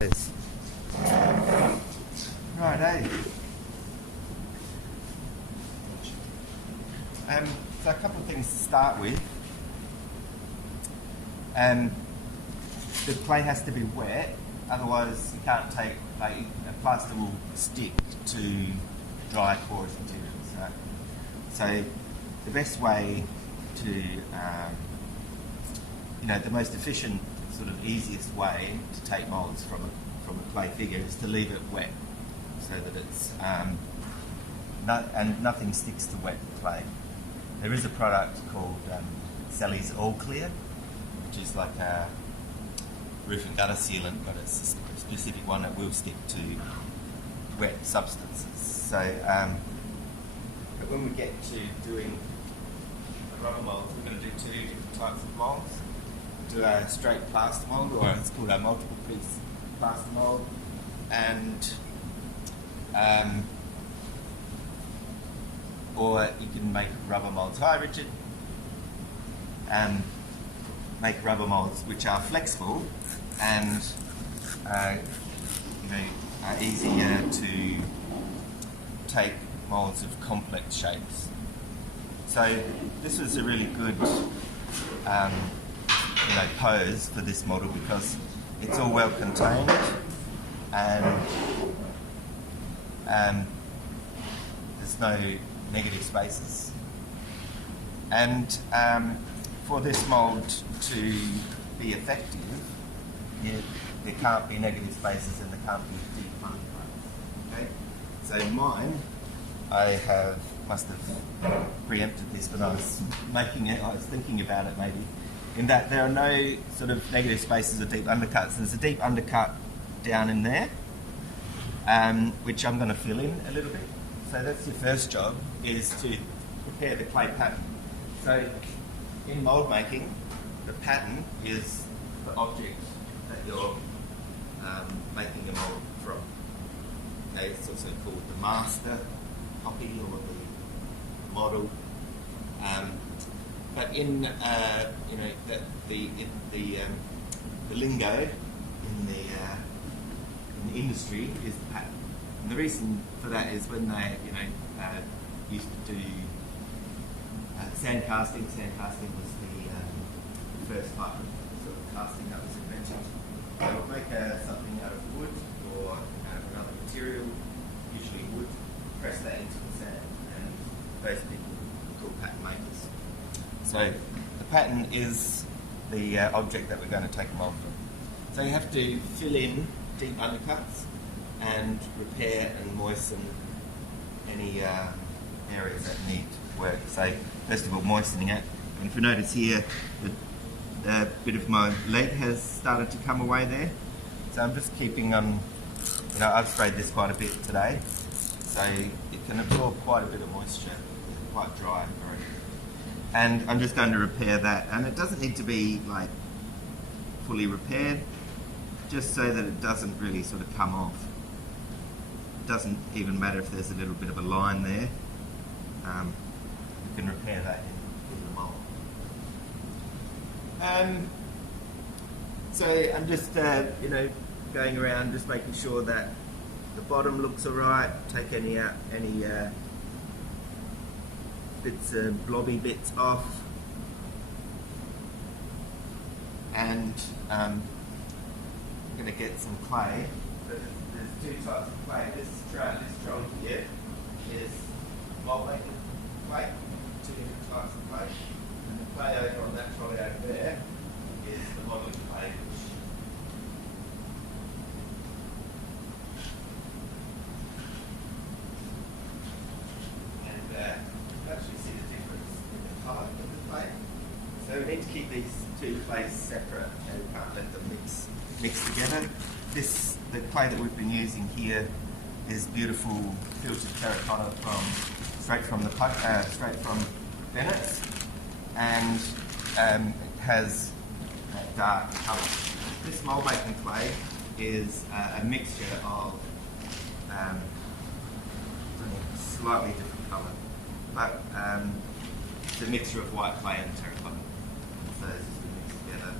Yes. Right, so a couple of things to start with. The clay has to be wet, otherwise you can't take, a plaster will stick to dry porous materials. Right? So the best way to, the most efficient, sort of easiest way to take moulds from a clay figure is to leave it wet, so that it's and nothing sticks to wet clay. There is a product called Sally's All Clear, which is like a roof and gutter sealant, but it's a specific one that will stick to wet substances. So, but when we get to doing a rubber mould, we're going to do two different types of moulds. Do a straight plaster mould, or it's called a multiple piece plaster mould, and or you can make rubber moulds. Hi, Richard. Make rubber moulds which are flexible and are easier to take moulds of complex shapes. So this was a really good pose for this model because it's all well contained and there's no negative spaces. And for this mould to be effective, there can't be negative spaces and there can't be deep undercuts. Okay? So mine, must have preempted this when I was making it. I was thinking about it maybe, in that there are no sort of negative spaces or deep undercuts. There's a deep undercut down in there, which I'm going to fill in a little bit. So that's your first job, is to prepare the clay pattern. So in mould making, the pattern is the object that you're making a mould from. Okay, it's also called the master copy or the model. But in the lingo in the industry is the pattern. And the reason for that is when they used to do sand casting. Sand casting was the first type of sort of casting that was invented. They would make something out of wood or out of another material, usually wood, press that into the sand, and those people are called pattern makers. So the pattern is the object that we're going to take a mould from. So you have to fill in deep undercuts and repair and moisten any areas that need work. So first of all, moistening it. And if you notice here, the bit of my leg has started to come away there. So I'm just keeping on, I've sprayed this quite a bit today, so it can absorb quite a bit of moisture. It's quite dry already. And I'm just going to repair that. And it doesn't need to be like fully repaired, just so that it doesn't really sort of come off. It doesn't even matter if there's a little bit of a line there. You can repair that in the mould. So I'm just, going around just making sure that the bottom looks alright, take any bits, blobby bits off. And I'm going to get some clay. So there's two types of clay. This trolley here is mould making clay, two different types of clay. And the clay over on that trolley over there is the modelling clay, which and you actually see the difference in the colour of the clay. So we need to keep these two clays separate and we can't let them mix together. The clay that we've been using here is beautiful filtered terracotta straight from Bennett's, and it has that dark colour. This mould making clay is a mixture of slightly different colour, but it's a mixture of white clay and terracotta. So it's just mixed together.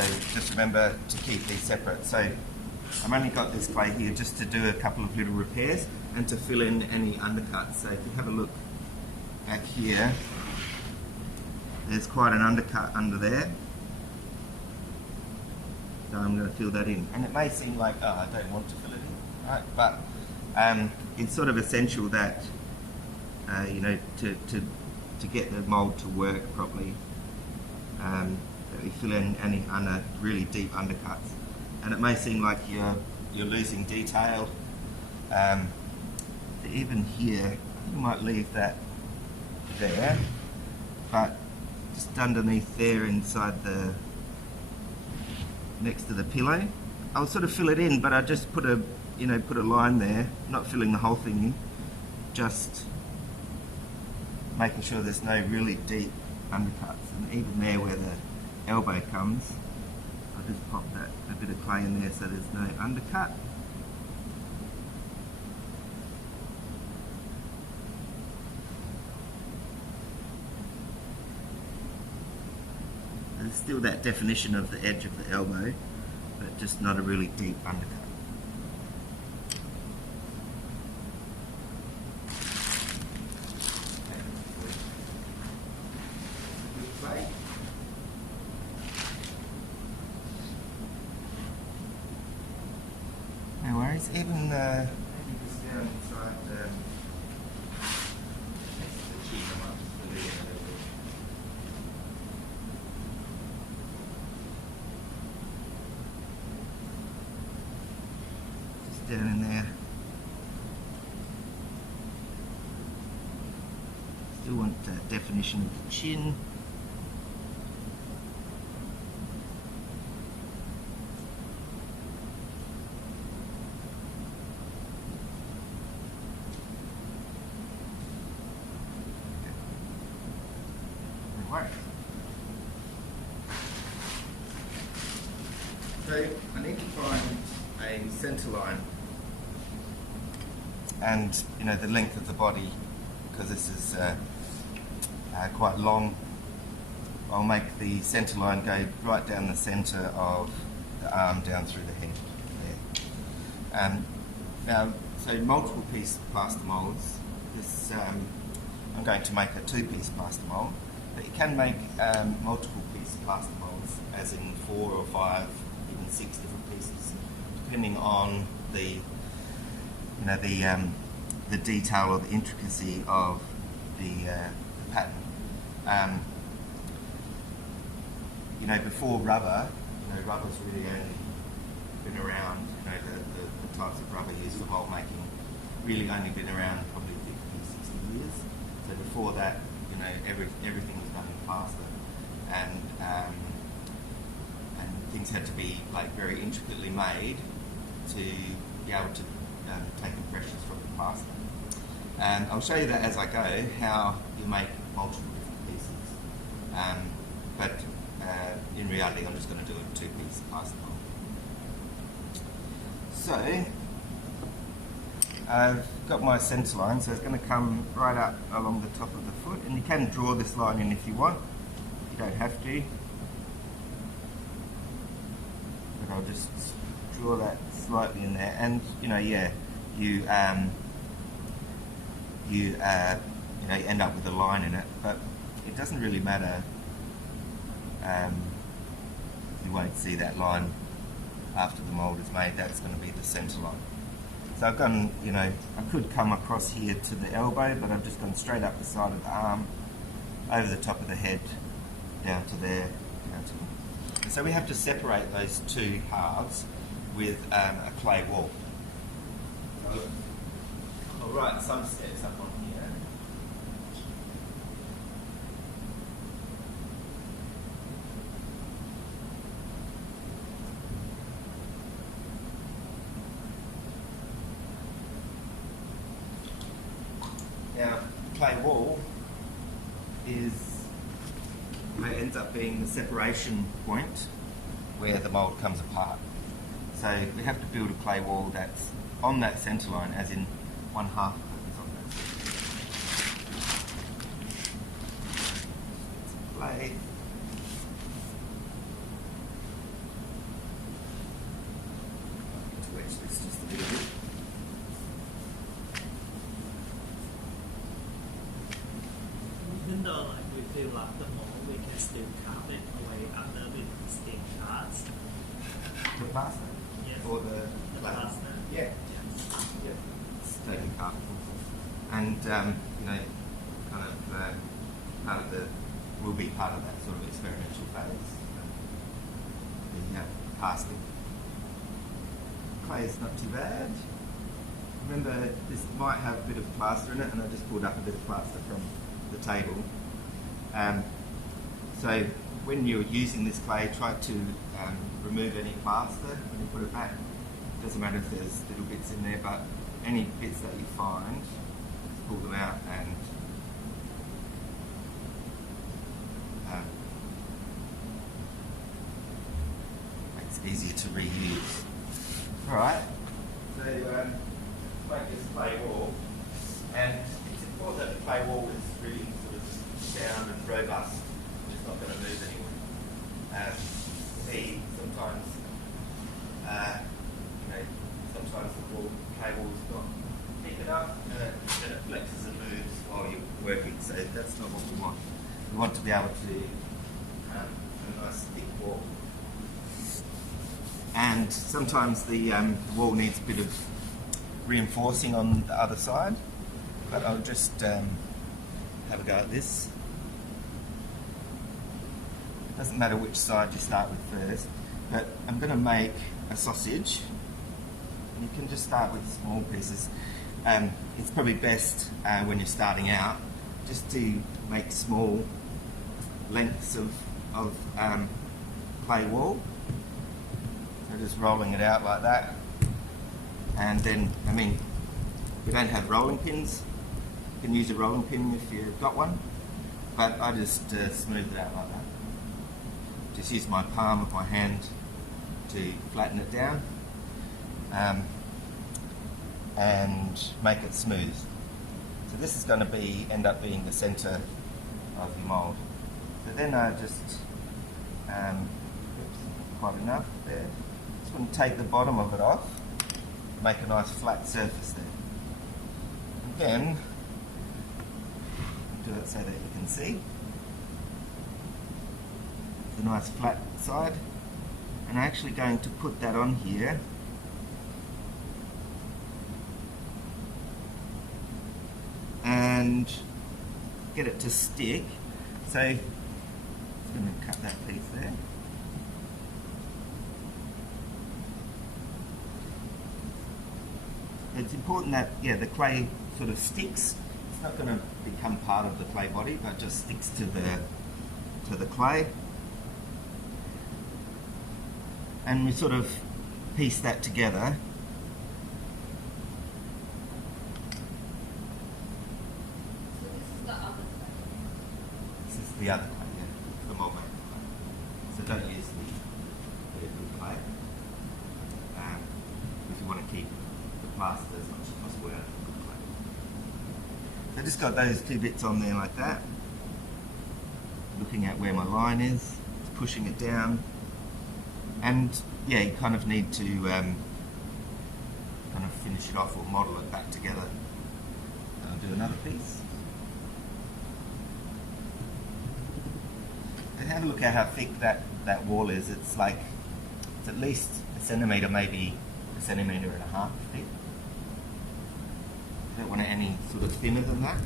So just remember to keep these separate. So I've only got this clay here just to do a couple of little repairs and to fill in any undercuts. So if you have a look back here, there's quite an undercut under there. So I'm going to fill that in. And it may seem like, oh, I don't want to fill it in, right? But it's sort of essential that, you know, to get the mould to work properly, that we fill in any really deep undercuts. And it may seem like you're losing detail. Even here, you might leave that there, but just underneath there, inside the next to the pillow, I'll sort of fill it in, but I just put a line there, not filling the whole thing in, just making sure there's no really deep undercuts. And even there where the elbow comes, I'll just pop a bit of clay in there so there's no undercut. There's still that definition of the edge of the elbow, but just not a really deep undercut. No worries, even maybe just down inside next to the cheek, I might just fill it in a little bit. Just down in there. Still want that definition of the chin. So I need to find a centre line and, you know, the length of the body, because this is quite long. I'll make the centre line go right down the centre of the arm down through the head there. Now, so multiple piece plaster moulds. This I'm going to make a 2-piece plaster mould, but you can make multiple piece plaster moulds, as in 4 or 5, even 6 different pieces, depending on the the detail or the intricacy of the pattern. You know, before rubber, you know, rubber's really only been around. You know, the types of rubber used for mould making really only been around probably 50, 60 years. So before that, you know, everything was done in plaster, and things had to be like very intricately made to be able to take impressions from the plaster. And I'll show you that as I go, how you make multiple different pieces. But in reality, I'm just going to do a 2-piece plaster mould. So I've got my centre line, so it's going to come right up along the top of the foot, and you can draw this line in if you want. You don't have to, but I'll just draw that slightly in there. And you know, yeah, you end up with a line in it, but it doesn't really matter. You won't see that line after the mould is made. That's going to be the centre line. So I've gone, you know, I could come across here to the elbow, but I've just gone straight up the side of the arm, over the top of the head, down to there, down to there. And so we have to separate those 2 halves with a clay wall. So I'll write some steps up on here. Now, clay wall is where it ends up being the separation point where the mould comes apart. So we have to build a clay wall that's on that centre line, as in 1/2 of it is on that. Clay. Actually, it's just a little bit. Even though like we fill up the mold, we can still carve it away under with steel shards. The plaster? Yes. Or the plaster. Yeah. Yeah. It's totally carvable. And, you know, kind of part of the, will be part of that sort of experimental phase. The casting. Clay is not too bad. Remember, this might have a bit of plaster in it, and I just pulled up a bit of plaster from the table. So when you're using this clay, try to remove any plaster when you put it back. It doesn't matter if there's little bits in there, but any bits that you find, pull them out and makes it easier to reuse. Alright, so make this clay wall, and it's important that the clay wall is really sort of sound and robust. It's not going to move anywhere. See, sometimes, you know, sometimes the clay wall is not thick enough, and it flexes and moves while you're working. So that's not what we want. We want to be able to have a nice thick wall. And sometimes the wall needs a bit of reinforcing on the other side, but I'll just have a go at this. Doesn't matter which side you start with first, but I'm going to make a sausage. You can just start with small pieces. It's probably best when you're starting out just to make small lengths of clay wall. So just rolling it out like that. And then, I mean, we don't have rolling pins. You can use a rolling pin if you've got one, but I just smooth it out like that. Just use my palm of my hand to flatten it down and make it smooth. So this is going to end up being the centre of your mould. So then I just, oops, quite enough there. Just want to take the bottom of it off, make a nice flat surface there. And then do it so that you can see. It's a nice flat side, and I'm actually going to put that on here. And get it to stick. So I'm going to cut that piece there. It's important that, yeah, the clay sort of sticks. It's not going to become part of the clay body, but just sticks to the clay. And we sort of piece that together. This is the other clay, yeah, the mold clay. So don't use the good clay if you want to keep the plaster as much as possible out of the good clay. So I just got those two bits on there like that. Looking at where my line is, pushing it down, and yeah, you kind of need to kind of finish it off or model it back together. I'll do another piece. And have a look at how thick that wall is. It's like, it's at least a centimetre, maybe a centimetre and a half thick. I don't want it any sort of thinner than that.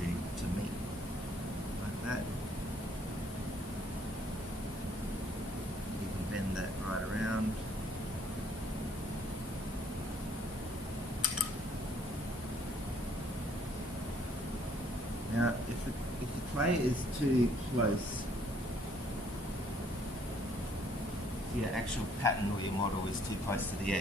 To meet like that. You can bend that right around. Now, if the clay is too close to your actual pattern or your model is too close to the edge,